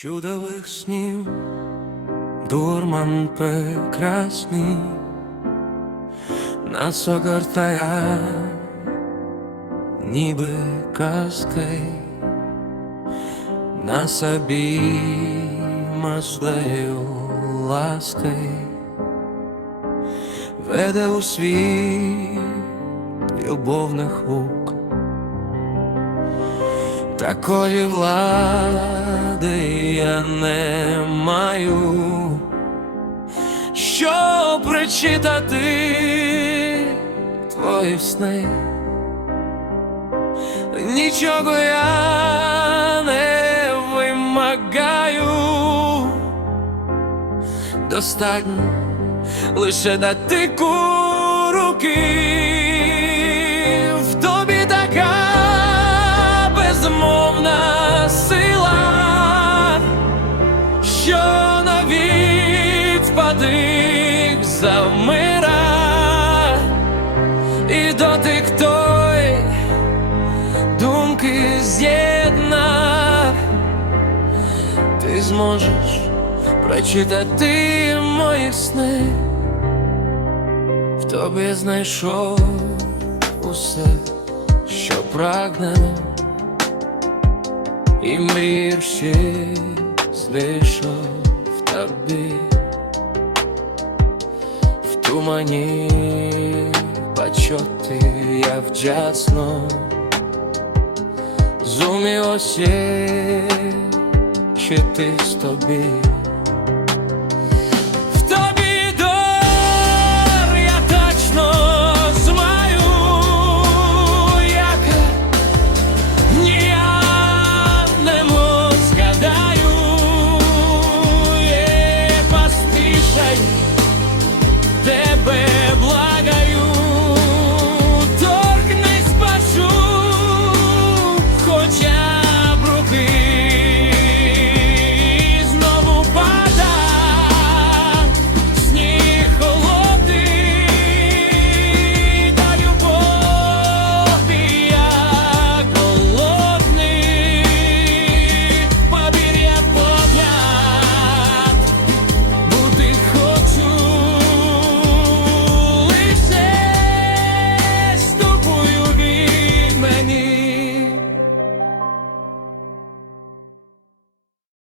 чудових снів, дурман прекрасний, нас огортає, ніби казки, нас обійма своєю ласки, веде у світ любовних лук. Такої влади я не маю, щоб причитати твої сни. Нічого я не вимагаю, достатньо лише дотику руки. подих завмира, і дотик той думки з'єдна, ти зможеш прочитати мої сни, в тобі знайшов усе, що прагне, і мрір ще знайшов в тобі, в Тумані почоти я вчасно зумів осі, чи ти з тобі. тебе благо.